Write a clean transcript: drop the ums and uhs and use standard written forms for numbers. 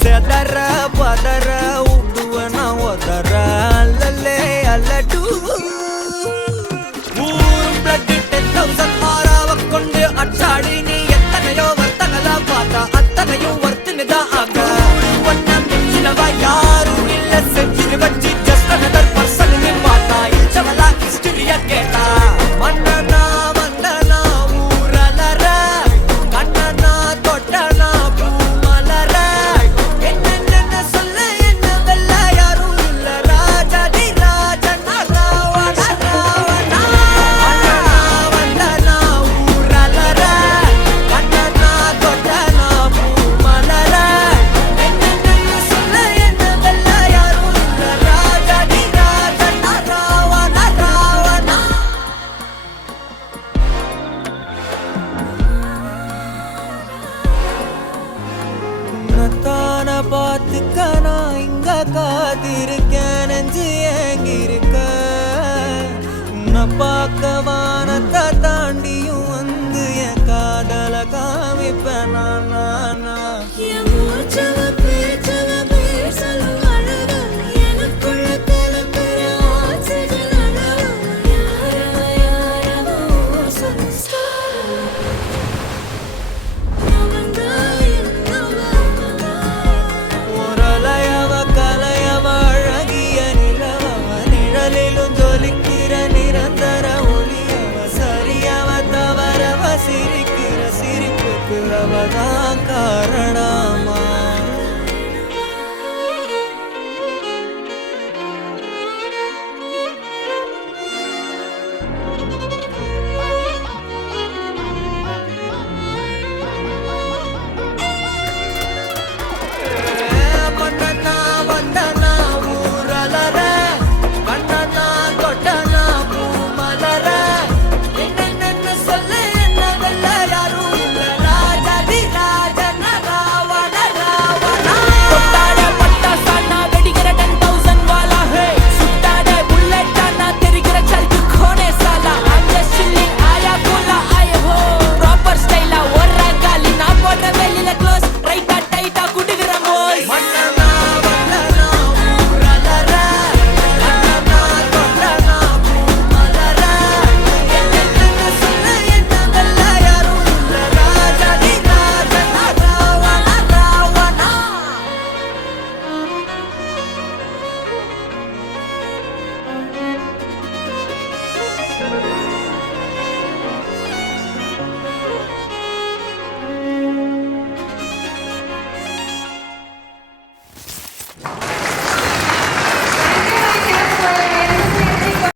செதற பதற உடுவன ஒதற அல்லலே அல்லடு ஊரும் பிளட் 10,000 ஆறாவ கொண்டு அச்சாடி நீ எத்தனையோ வர்த்தகலா பார்த்தா அத்தனையும் வர்த்தினிதான் ஆக ஒன்ன மிஞ்சினவா யாரும் இல்ல செஞ்சிரு வச்சு ஜஸ்ட் அனதர் பர்சன் நீ பார்த்தா இச்சவலா ஹிஸ்டரிய கேட்டா மன்னனா வந்தனா ஊரலற கண்ணனா தொட்டனா பூமலற என்ன சொல்ல என்ன வெல்ல யாரும் இல்ல ராஜாதி ராஜனா ராவண ராவணா வந்தனா ஊரலற கண்ணனா தொட்டனா பூமலற என்ன சொல்ல என்ன வெல்ல யாரும் இல்ல ராஜாதி ராஜனா ராவண ராவணா உன்னத்தான பார்த்துக்க நான் இங்க காத்திருக்கேன் நெஞ்சு ஏங்கிருக்க உன்னை பார்க்க வானத்தை தாண்டியும் வந்து என் காதல காமிப்பேன் நான் என் மூச்சவ பேச்சவ பேசலும் அழகு எனக்குள்ள கலக்கிற ஆக்சிஜன் அளவு யாரவ சொல்லு ஸ்டார் அவன்தான் முரளையவ கலையவ அழகிய நிலவவ நிழலிலும் ஜொலிக்கிற நிரந்தர ஒளியவ சரியவ தவறவ சிரிக்கிற சிரிப்புக்கு அவதான் காரணம்